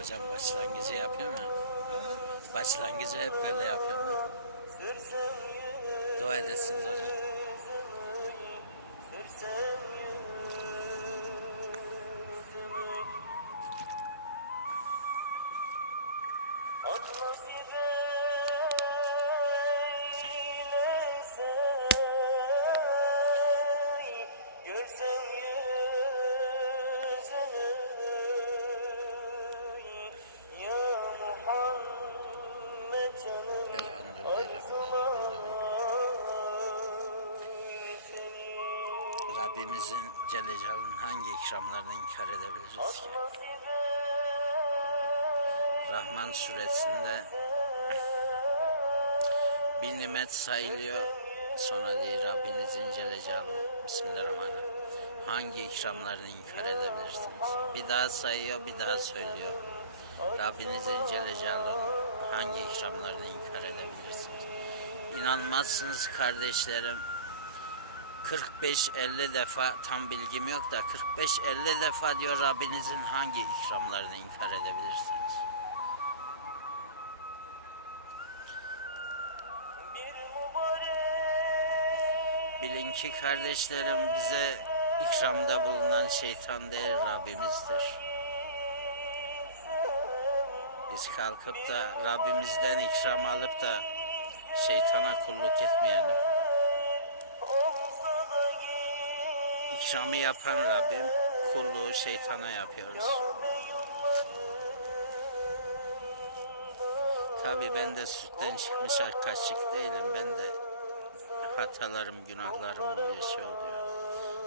Hocam başlangıcı yapıyorum ya. Başlangıcı hep böyle yapıyorum. Dua edesiniz. Rahman suresinde bir nimet sayılıyor. Sonra diye Rabbinizin Celle Celaluhu Bismillahirrahmanirrahim. Hangi ikramlarını inkar edebilirsiniz? Bir daha sayıyor, bir daha söylüyor. Rabbinizin Celle Celaluhu'nun hangi ikramlarını inkar edebilirsiniz? İnanmazsınız kardeşlerim. 45-50 defa tam bilgim yok da 45-50 defa diyor Rabbinizin hangi ikramlarını inkar edebilirsiniz? Ki kardeşlerim bize ikramda bulunan şeytan değil Rabbimizdir. Biz kalkıp da Rabbimizden ikram alıp da şeytana kulluk etmeyelim. İkramı yapan Rabbim, kulluğu şeytana yapıyoruz. Tabi ben de sütten çıkmış ak kaşık değilim. Ben de hatalarım, günahlarım şey oluyor.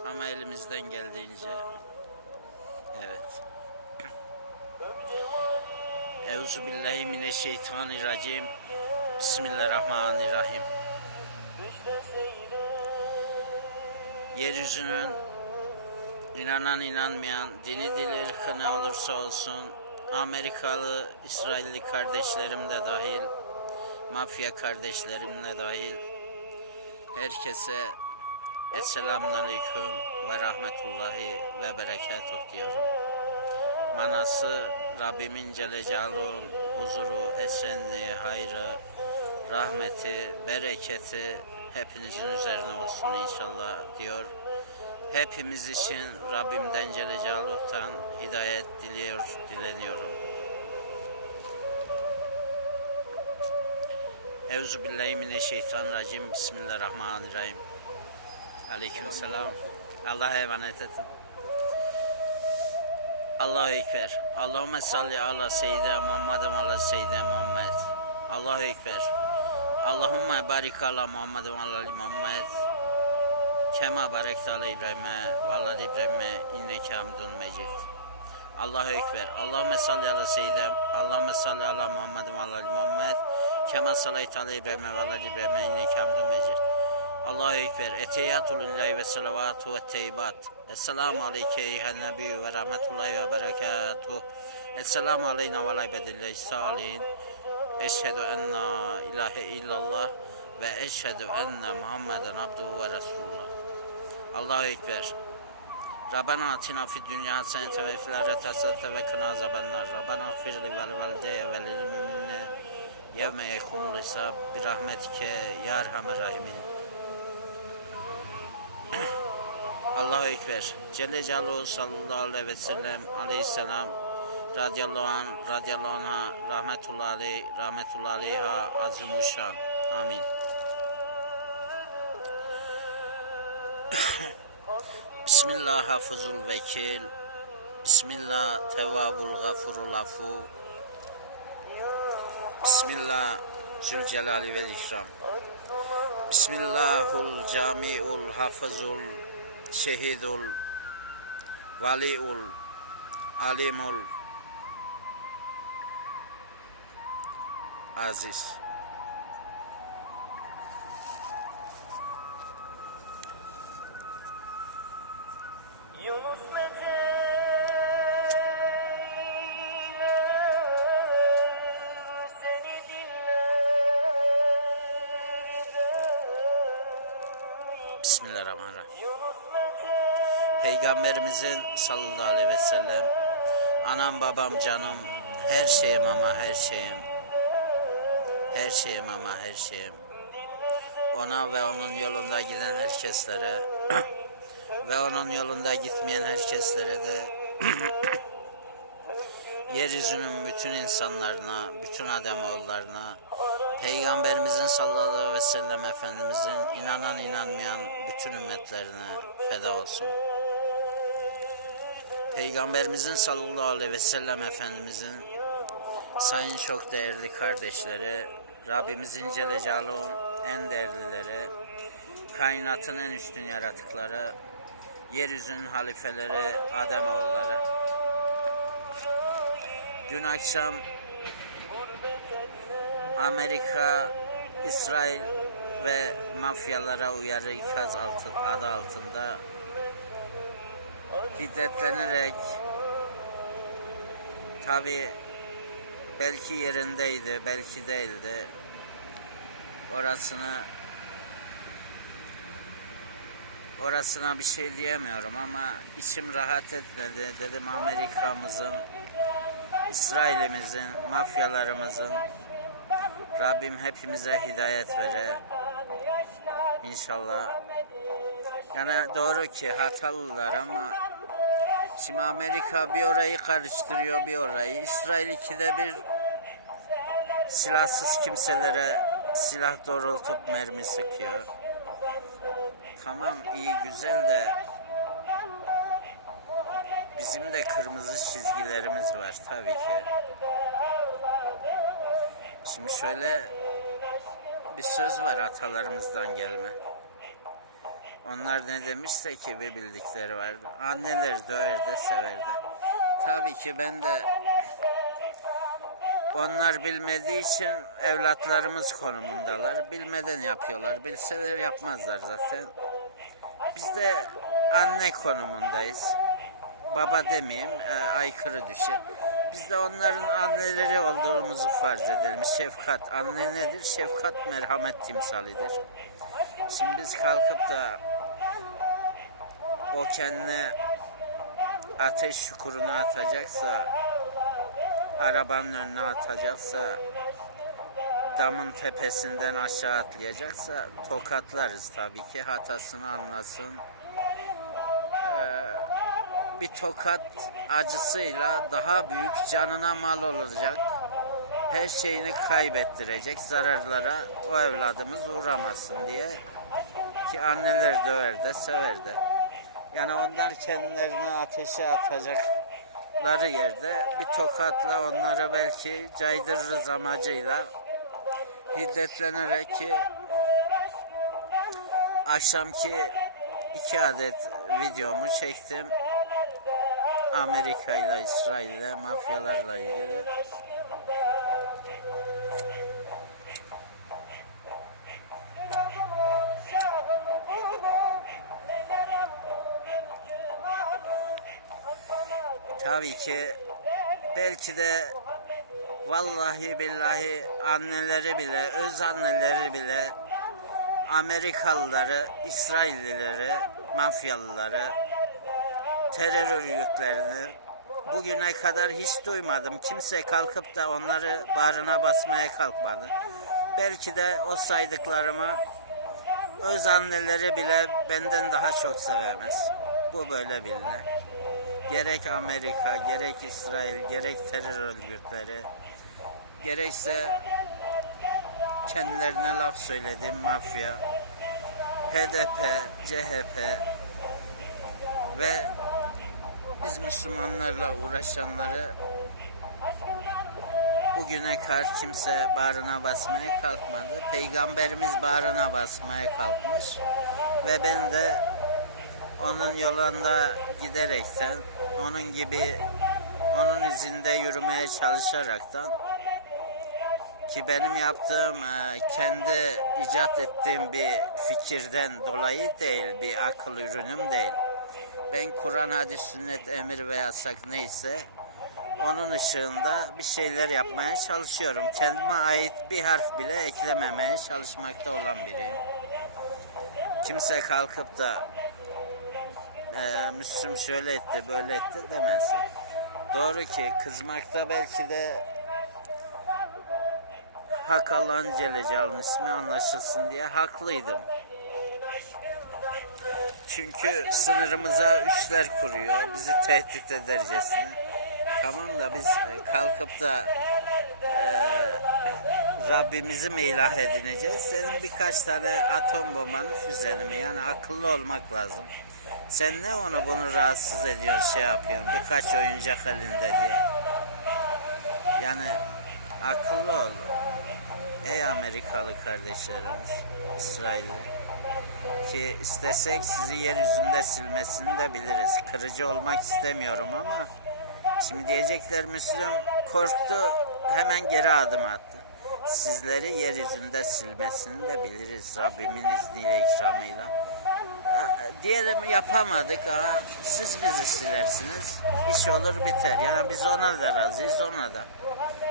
Ama elimizden geldiğince evet. Euzu billahi mineşşeytanirracim. Bismillahirrahmanirrahim. Yeryüzünün inanan inanmayan, dili dili ırkı ne olursa olsun, Amerikalı, İsrailli kardeşlerim de dahil, mafya kardeşlerim de dahil, herkese Esselamun Aleyküm ve Rahmetullahi ve Berekatuhu diyorum. Manası Rabbimin Celle Celaluhu'nun huzuru, esenliği, hayrı, rahmeti, bereketi hepinizin üzerine olsun inşallah diyor. Hepimiz için Rabbimden Celle Celaluhu'dan hidayet diliyor, dileniyorum. Euzu billahi mineşşeytanirracim. Bismillahirrahmanirrahim. Aleyküm selam. Allah'a emanet edin. Allahu Ekber. Allahümme salli ala seyyidina Muhammedin ve ala seyyidina Muhammed. Allahu Ekber. Allahümme barik ala Muhammedin ve ala Muhammed. Kema barekte ala İbrahim'e ve ala İbrahim'e inneke hamdun mecid. Allahu Ekber. Allahümme salli ala seyyidina Allahümme salli ala Muhammedin ve ala Muhammed. Kema sallayte ala İbrahim'e ve ala ali İbrahim'e inneke hamdun mecid. Allahu Ekber. Eteyyatul lillahi ve salavatu ve teyyibat. Esselamu aleyke eyyühen nebiyyü ve rahmetullahi ve berekatuhu. Esselamu aleyna ve ala ibadillahi salihin. Eşhedü en la ilahe illallah ve eşhedü enne Muhammeden abduhu ve resulullah. Allahu Ekber. Rabbena atina fid dünya hasenete ve fil ahireti hasenete ve kına azabennar. Rabbena firli vel valideye ve lil müminine yevme yekumul hesab bi rahmetike ya erhamer rahimin. Allahu Ekber. Celle Celaluhu sallallahu aleyhi ve sellem aleyhisselam radıyallahu an radıyallahu anha rahmetullahi aleyh rahmetullahi aleyha azimuşşan. Amin. Bismillah hafızul vekil. Bismillah tevvabul gafurul afu. Zülcelali vel ikram. Bismillahul camiul hafızul şehidul valiul alimul aziz. Peygamberimizin sallallahu aleyhi ve sellem Anam babam canım her şeyim ama her şeyim. Her şeyim ama her şeyim. Ona ve onun yolunda giden herkeslere ve onun yolunda gitmeyen herkeslere de yeryüzünün bütün insanlarına, bütün Ademoğullarına, Peygamberimizin sallallahu aleyhi ve sellem Efendimizin inanan inanmayan bütün ümmetlerine feda olsun. Peygamberimizin sallallahu aleyhi ve sellem Efendimizin sayın çok değerli kardeşleri, Rabbimizin Celle Celaluhu'nun en değerlileri, kainatın en üstün yaratıkları, yeryüzünün halifeleri, Ademoğulları. Dün akşam Amerika, İsrail ve mafyalara uyarı ikaz altı, adı altında hiddetlenerek tabi belki yerindeydi, belki değildi. Orasını orasına bir şey diyemiyorum ama içim rahat etmedi. Dedim Amerika'mızın, İsrail'imizin, mafyalarımızın Rabbim hepimize hidayet vere. İnşallah. Yani doğru ki hatalılar ama şimdi Amerika bir orayı karıştırıyor bir orayı. İsrail ikide bir silahsız kimselere silah doğrultup mermi sıkıyor. Tamam iyi güzel de bizim de kırmızı çizgilerimiz var tabii ki. Şimdi şöyle bir söz var atalarımızdan gelme. Onlar ne demişse ki bir bildikleri vardı. Anneler döver de sever de. Tabii ki ben de onlar bilmediği için evlatlarımız konumundalar. Bilmeden yapıyorlar. Bilseler yapmazlar zaten. Biz de anne konumundayız. Baba demeyeyim, e, aykırı düşer. Biz de onların anneleri olduğumuzu farz edelim. Şefkat, anne nedir? Şefkat merhamet timsalidir. Şimdi biz kalkıp da o kendine ateş çukuruna atacaksa, arabanın önüne atacaksa, damın tepesinden aşağı atlayacaksa tokatlarız tabii ki hatasını anlasın. Ee, bir tokat acısıyla daha büyük canına mal olacak. Her şeyini kaybettirecek zararlara o evladımız uğramasın diye ki anneler döver de sever de. Yani onlar kendilerini ateşe atacakları yerde bir tokatla onları belki caydırırız amacıyla hiddetlenerek ki akşamki iki adet videomu çektim. Amerika ile İsrail ile mafyalarla ilgili. Anneleri bile, öz anneleri bile Amerikalıları, İsraillileri, mafyalıları, terör örgütlerini bugüne kadar hiç duymadım. Kimse kalkıp da onları bağrına basmaya kalkmadı. Belki de o saydıklarımı öz anneleri bile benden daha çok sevemez. Bu böyle bilinir. Gerek Amerika, gerek İsrail, gerek terör örgütleri, gerekse kendilerine laf söylediğim mafya, HDP, CHP ve biz Müslümanlarla uğraşanları bugüne kadar kimse bağrına basmaya kalkmadı. Peygamberimiz bağrına basmaya kalkmış. Ve ben de onun yolunda giderekten, onun gibi onun izinde yürümeye çalışaraktan ki benim yaptığım e, kendi icat ettiğim bir fikirden dolayı değil, bir akıl ürünüm değil. Ben Kur'an, hadis, sünnet, emir ve yasak neyse onun ışığında bir şeyler yapmaya çalışıyorum. Kendime ait bir harf bile eklememeye çalışmakta olan biriyim. Kimse kalkıp da e, Müslüm şöyle etti, böyle etti demez. Doğru ki kızmakta belki de Hak Allah'ın Celle Celaluhu'nun ismi anlaşılsın diye haklıydım. Çünkü sınırımıza üsler kuruyor. Bizi tehdit edercesine. Tamam da biz kalkıp da e, Rabbimizi mi ilah edineceğiz? Senin birkaç tane atom bombanın füzeni mi? Yani akıllı olmak lazım. Sen ne onu bunu rahatsız ediyor, şey yapıyor. Birkaç oyuncak elinde diye. Kardeşlerimiz, İsrailli. Ki istesek sizi yeryüzünde silmesini de biliriz. Kırıcı olmak istemiyorum ama şimdi diyecekler Müslüm korktu hemen geri adım attı. Sizleri yeryüzünde silmesini de biliriz Rabbimin izniyle ikramıyla. Diyelim yapamadık ha, siz bizi silersiniz. İş olur biter. Ya biz ona da razıyız ona da.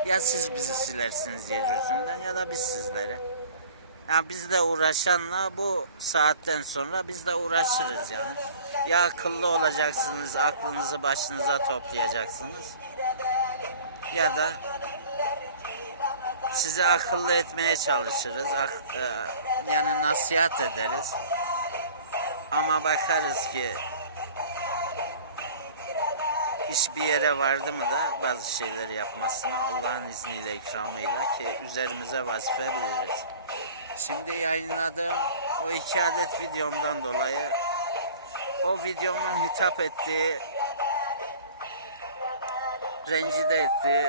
Ya siz bizi silersiniz yeryüzünden ya da biz sizleri. Ya biz de uğraşanla bu saatten sonra biz de uğraşırız yani. Ya akıllı olacaksınız, aklınızı başınıza toplayacaksınız. Ya da sizi akıllı etmeye çalışırız. e, yani nasihat ederiz. Ama bakarız ki iş bir yere vardı mı da bazı şeyleri yapmasını Allah'ın izniyle ikramıyla ki üzerimize vazife biliriz. Şimdi yayınladığım bu iki adet videomdan dolayı. O videomun hitap ettiği rencide ettiği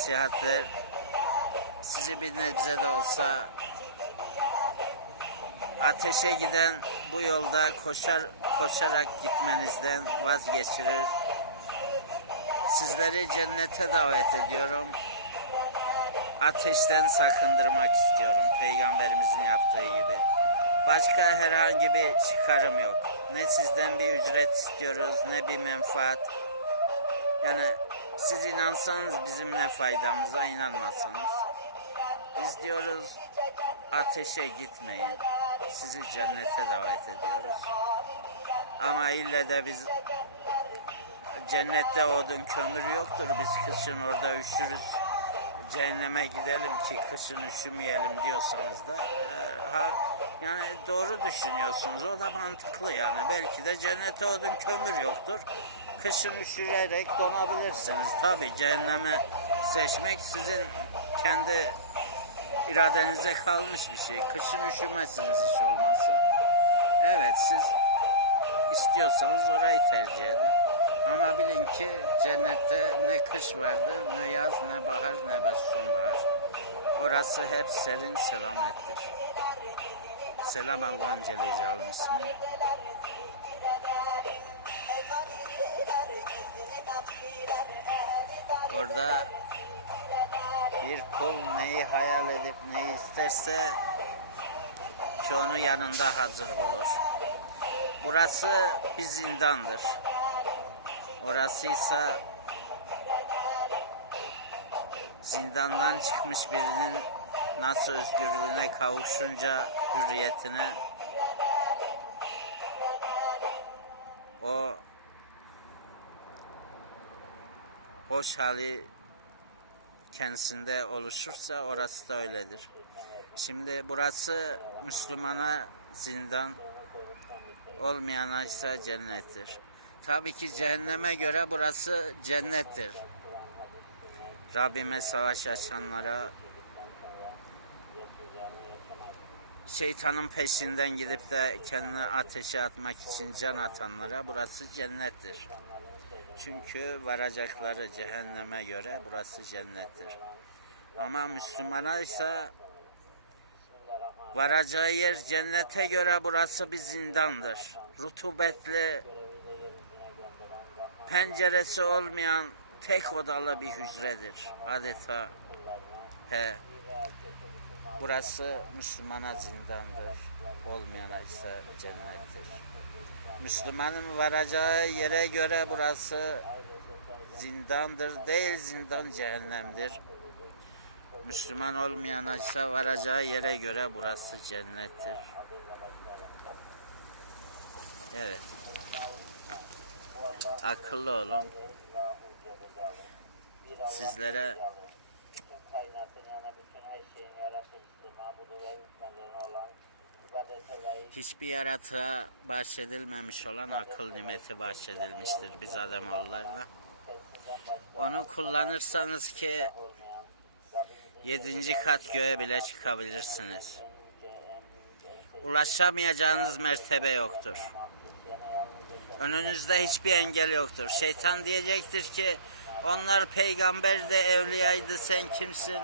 nasihatler sizi bir nebze olsa ateşe giden bu yolda koşar koşarak gitmenizden vazgeçirir. Sizleri cennete davet ediyorum. Ateşten sakındırmak istiyorum peygamberimizin yaptığı gibi. Başka herhangi bir çıkarım yok. Ne sizden bir ücret istiyoruz ne bir menfaat. Siz inansanız bizim ne faydamıza inanmasanız. Biz diyoruz ateşe gitmeyin. Sizi cennete davet ediyoruz. Ama ille de biz cennette odun kömür yoktur. Biz kışın orada üşürüz. Cehenneme gidelim ki kışın üşümeyelim diyorsanız da e, ha, yani doğru düşünüyorsunuz. O da mantıklı yani. Belki de cennette odun kömür yoktur. Kışın üşüyerek donabilirsiniz. Tabi cehenneme seçmek sizin kendi iradenize kalmış bir şey. Kışın üşümezsiniz. Evet siz istiyorsanız orayı tercih edin. Yanında hazır olur. Burası bir zindandır. Orasıysa zindandan çıkmış birinin nasıl özgürlüğüne kavuşunca hürriyetine o boş hali kendisinde oluşursa orası da öyledir. Şimdi burası Müslümana zindan, olmayana ise cennettir. Tabii ki cehenneme göre burası cennettir. Rabbime savaş açanlara, şeytanın peşinden gidip de kendini ateşe atmak için can atanlara burası cennettir. Çünkü varacakları cehenneme göre burası cennettir. Ama Müslümana ise varacağı yer cennete göre burası bir zindandır. Rutubetli, penceresi olmayan tek odalı bir hücredir. Adeta he. Burası Müslümana zindandır. Olmayana ise cennettir. Müslümanın varacağı yere göre burası zindandır. Değil zindan cehennemdir. Müslüman olmayana ise varacağı yere göre burası cennettir. Evet. Akıllı olun. Sizlere hiçbir yaratığa bahşedilmemiş olan akıl nimeti bahşedilmiştir biz Ademoğullarına. Onu kullanırsanız ki olmayan yedinci kat göğe bile çıkabilirsiniz. Ulaşamayacağınız mertebe yoktur. Önünüzde hiçbir engel yoktur. Şeytan diyecektir ki onlar peygamber de evliyaydı sen kimsin?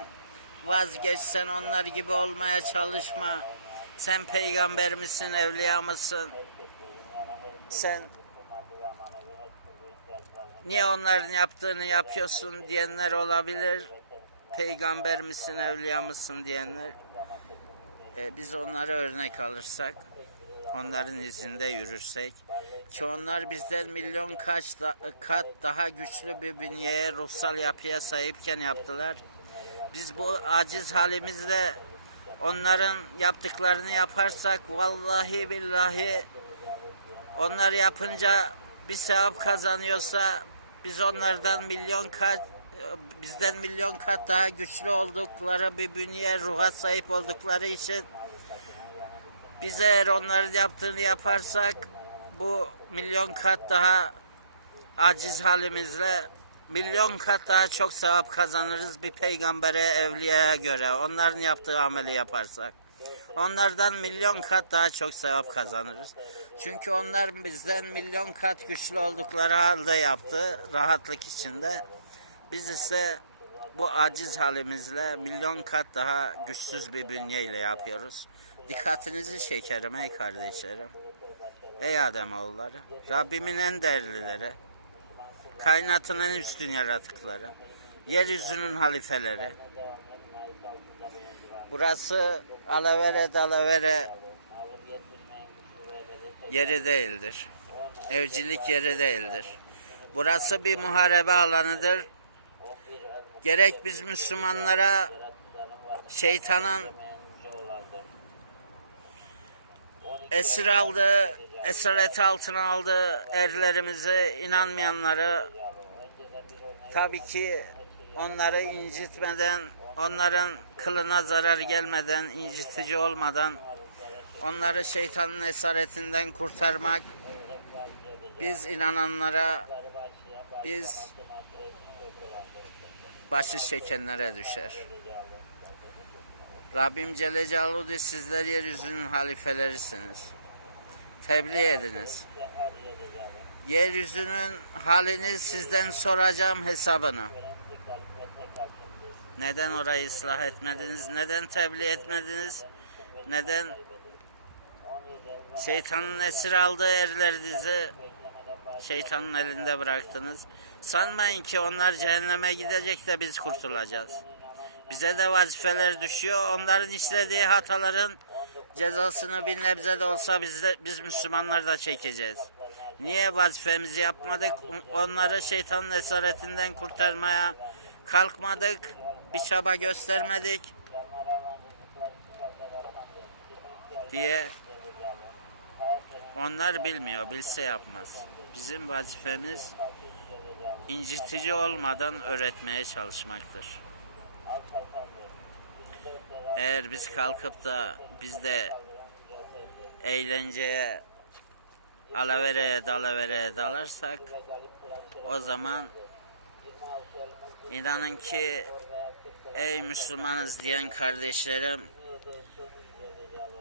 Vazgeç sen onlar gibi olmaya çalışma. Sen peygamber misin, evliya mısın? Sen niye onların yaptığını yapıyorsun diyenler olabilir. Peygamber misin, evliya mısın diyenler. E, biz onlara örnek alırsak, onların izinde yürürsek, ki onlar bizden milyon kaç da- kat daha güçlü bir bünyeye, ruhsal yapıya sahipken yaptılar. Biz bu aciz halimizle onların yaptıklarını yaparsak vallahi billahi onlar yapınca bir sevap kazanıyorsa biz onlardan milyon kat bizden milyon kat daha güçlü oldukları bir bünye ruha sahip oldukları için biz eğer onların yaptığını yaparsak bu milyon kat daha aciz halimizle milyon kat daha çok sevap kazanırız bir peygambere, evliyaya göre. Onların yaptığı ameli yaparsak. Onlardan milyon kat daha çok sevap kazanırız. Çünkü onlar bizden milyon kat güçlü oldukları halde yaptı, rahatlık içinde. Biz ise bu aciz halimizle milyon kat daha güçsüz bir bünyeyle yapıyoruz. Dikkatinizi çekerim ey kardeşlerim. Ey Ademoğulları, Rabbimin en değerlileri, kainatın en üstün yaratıkları, yeryüzünün halifeleri. Burası alavere dalavere yeri değildir. Evcilik yeri değildir. Burası bir muharebe alanıdır. Gerek biz Müslümanlara şeytanın esir aldığı, esaret altına aldığı erlerimizi, inanmayanları tabii ki onları incitmeden, onların kılına zarar gelmeden, incitici olmadan onları şeytanın esaretinden kurtarmak biz inananlara, biz başı çekenlere düşer. Rabbim Celle Celaluhu sizler yeryüzünün halifelerisiniz. Tebliğ ediniz. Yeryüzünün halini sizden soracağım hesabını. Neden orayı ıslah etmediniz? Neden tebliğ etmediniz? Neden şeytanın esir aldığı erlerinizi şeytanın elinde bıraktınız? Sanmayın ki onlar cehenneme gidecek de biz kurtulacağız. Bize de vazifeler düşüyor. Onların işlediği hataların cezasını bir nebze de olsa biz, de, biz Müslümanlar da çekeceğiz. Niye vazifemizi yapmadık? Onları şeytanın esaretinden kurtarmaya kalkmadık. Bir çaba göstermedik. Diye onlar bilmiyor. Bilse yapmaz. Bizim vazifemiz incitici olmadan öğretmeye çalışmaktır. Eğer biz kalkıp da biz de eğlenceye, alavereye, dalavereye dalarsak o zaman inanın ki ey Müslümanız diyen kardeşlerim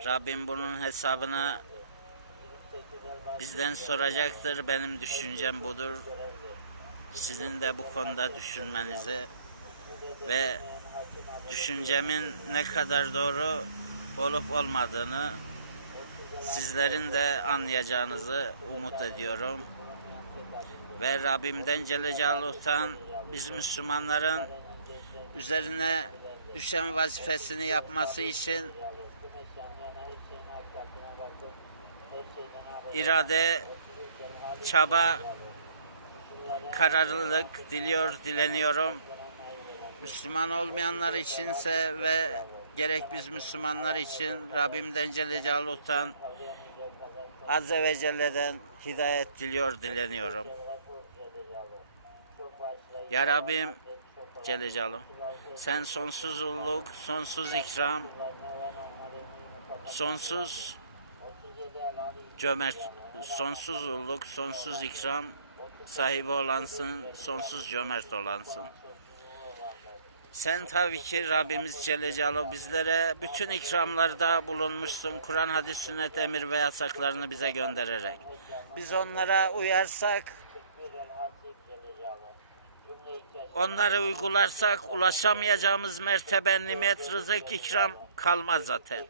Rabbim bunun hesabını bizden soracaktır. Benim düşüncem budur. Sizin de bu konuda düşünmenizi ve düşüncemin ne kadar doğru olup olmadığını sizlerin de anlayacağınızı umut ediyorum. ve Rabbimden Celle Celaluhu'dan biz Müslümanların üzerine düşen vazifesini yapması için irade, çaba, kararlılık diliyor, dileniyorum. Müslüman olmayanlar içinse ve gerek biz Müslümanlar için Rabbimden Celle Celaluhu'dan Azze ve Celle'den hidayet diliyor, dileniyorum. Ya Rabbim Celle Celaluhu sen sonsuzluk, sonsuz ikram, sonsuz cömert, sonsuzluk, sonsuz ikram sahibi olansın, sonsuz cömert olansın. Sen tabii ki Rabbimiz Celle Celaluhu bizlere bütün ikramlarda bulunmuşsun. Kur'an, hadis, sünnet, emir ve yasaklarını bize göndererek. Biz onlara uyarsak, onları uygularsak ulaşamayacağımız mertebe, nimet, rızık, ikram kalmaz zaten.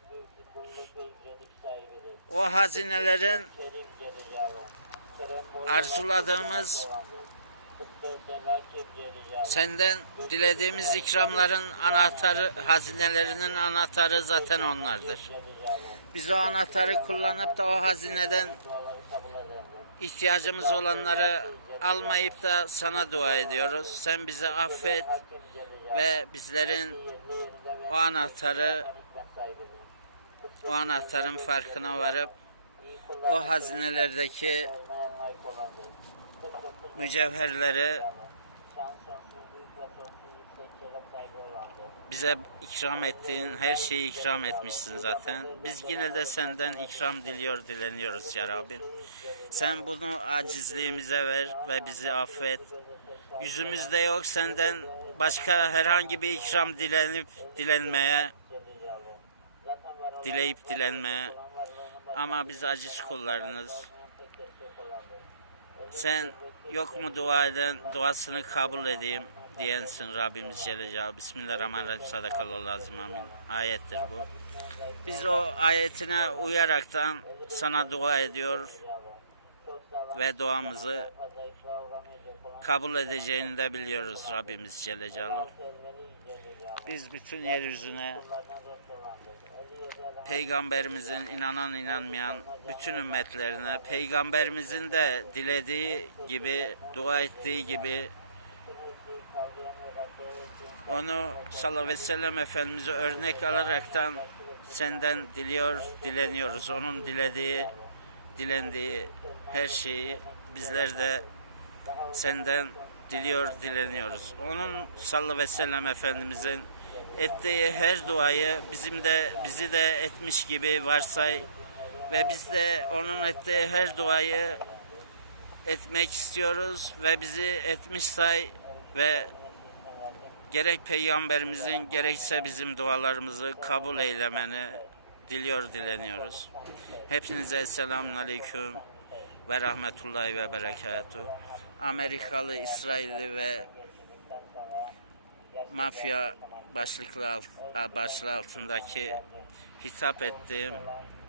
O hazinelerin arzuladığımız Senden dilediğimiz ikramların anahtarı, hazinelerinin anahtarı zaten onlardır. Biz o anahtarı kullanıp da o hazineden ihtiyacımız olanları almayıp da sana dua ediyoruz. Sen bizi affet ve bizlerin o anahtarı, o anahtarın farkına varıp o hazinelerdeki mücevherleri bize ikram ettiğin her şeyi ikram etmişsin zaten. Biz yine de senden ikram diliyor, dileniyoruz ya Rabbi. Sen bunu acizliğimize ver ve bizi affet. Yüzümüzde yok senden başka herhangi bir ikram dilenip dilenmeye, dileyip dilenmeye. Ama biz aciz kullarınız. Sen yok mu dua eden duasını kabul edeyim diyensin Rabbimiz Celle Celaluhu. Bismillahirrahmanirrahim. Sadakallahu azim. Amin. Ayettir bu. Biz o ayetine uyaraktan sana dua ediyor ve duamızı kabul edeceğini de biliyoruz Rabbimiz Celle Celaluhu. Biz bütün yeryüzüne Peygamberimizin inanan inanmayan bütün ümmetlerine Peygamberimizin de dilediği gibi dua ettiği gibi onu sallallahu ve sellem Efendimiz'e örnek alaraktan senden diliyor, dileniyoruz. Onun dilediği, dilendiği her şeyi bizler de senden diliyor, dileniyoruz. Onun sallallahu ve sellem Efendimiz'in ettiği her duayı bizim de bizi de etmiş gibi varsay ve biz de onun ettiği her duayı etmek istiyoruz ve bizi etmiş say ve gerek peygamberimizin gerekse bizim dualarımızı kabul eylemeni diliyor dileniyoruz. Hepinize selamun aleyküm ve rahmetullahi ve berekatuhu. Amerikalı, İsrailli ve mafya başlıklı alt- başlığı altındaki hitap ettiğim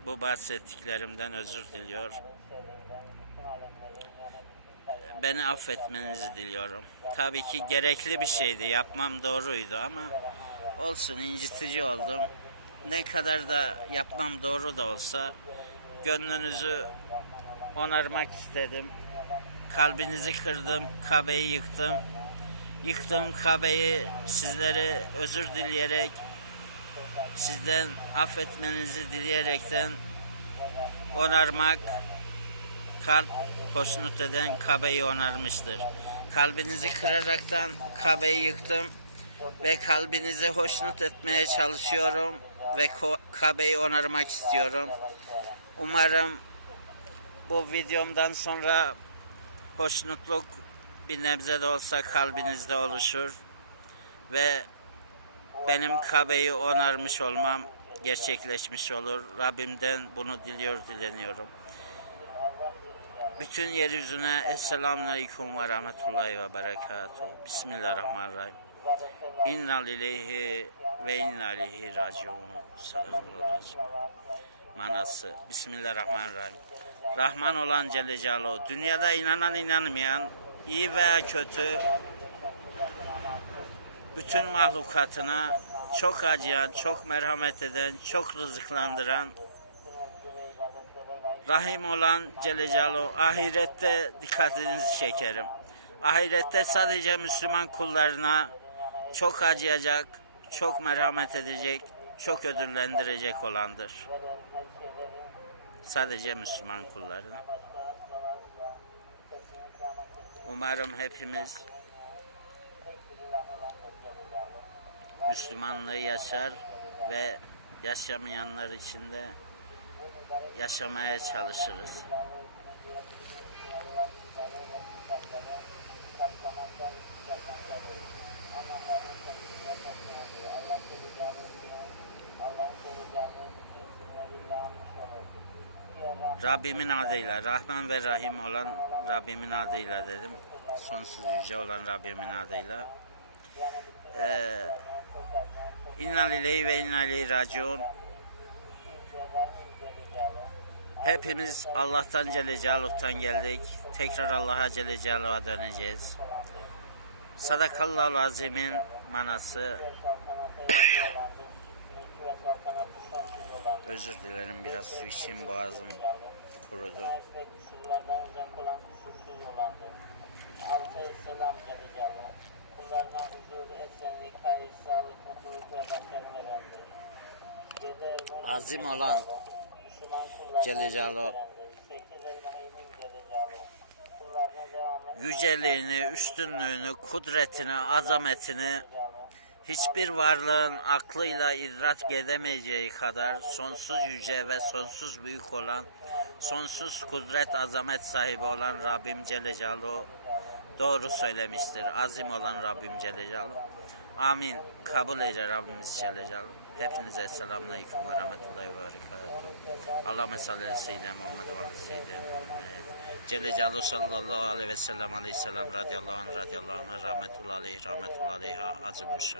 bu bahsettiklerimden özür diliyor. Beni affetmenizi diliyorum. Tabii ki gerekli bir şeydi. Yapmam doğruydu ama olsun incitici oldum. Ne kadar da yapmam doğru da olsa gönlünüzü onarmak istedim. Kalbinizi kırdım, Kabe'yi yıktım. Yıktım Kabe'yi sizlere özür dileyerek, sizden affetmenizi dileyerekten onarmak, kalp hoşnut eden Kabe'yi onarmıştır. Kalbinizi kıraraktan Kabe'yi yıktım ve kalbinizi hoşnut etmeye çalışıyorum ve Kabe'yi onarmak istiyorum. Umarım bu videomdan sonra hoşnutluk bir nebze de olsa kalbinizde oluşur ve benim Kabe'yi onarmış olmam gerçekleşmiş olur. Rabbimden bunu diliyor dileniyorum. Bütün yeryüzüne Esselamun Aleyküm ve Rahmetullahi ve Berekatuhu. Bismillahirrahmanirrahim. İnna lillahi ve inna ileyhi raciun. Manası. Bismillahirrahmanirrahim. Rahman olan Celle Celaluhu. Dünyada inanan inanmayan iyi veya kötü bütün mahlukatına çok acıyan, çok merhamet eden, çok rızıklandıran, Rahim olan Celle Celaluhu ahirette dikkatinizi çekerim. Ahirette sadece Müslüman kullarına çok acıyacak, çok merhamet edecek, çok ödüllendirecek olandır. Sadece Müslüman kullarına. Umarım hepimiz Müslümanlığı yaşar ve yaşamayanlar için de yaşamaya çalışırız. Rabbimin adıyla, Rahman ve Rahim olan Rabbimin adıyla dedim. Sonsuz yüce olan Rabbimin adıyla. Ee, İnna lillahi ve inna ileyhi raciun. Hepimiz Allah'tan Celle Celaluhu'dan geldik. Tekrar Allah'a Celle Celaluhu'ya döneceğiz. Sadakallahu azimin manası. Özür dilerim biraz su içeyim boğazım. kurudu. kusurlardan uzak olan kusursuz olandır. Altı selam Celle Kullarına huzur, esenlik, hayır, sağlık, mutluluk ve başarı verendir. Yedi el Azim olan Müslüman kullarına Celle Celaluhu. verendir. Sekiz el vahimin Celle Celaluhu. Kullarına devamlı Yüceliğini, üstünlüğünü, kudretini, azametini hiçbir varlığın aklıyla idrak edemeyeceği kadar sonsuz yüce ve sonsuz büyük olan, sonsuz kudret azamet sahibi olan Rabbim Celle Celaluhu doğru söylemiştir. Azim olan Rabbim Celle Celaluhu. Amin. Kabul eyle Rabbimiz Celle Celaluhu. Hepinize selamun aleyküm ve rahmetullahi ve berekatuhu. Allahümme salli ala seyyidina Muhammed ve Celaluhu sallallahu aleyhi ve sellem aleyhisselam radiyallahu anh radiyallahu anh rahmetullahi rahmetullahi azim olsun.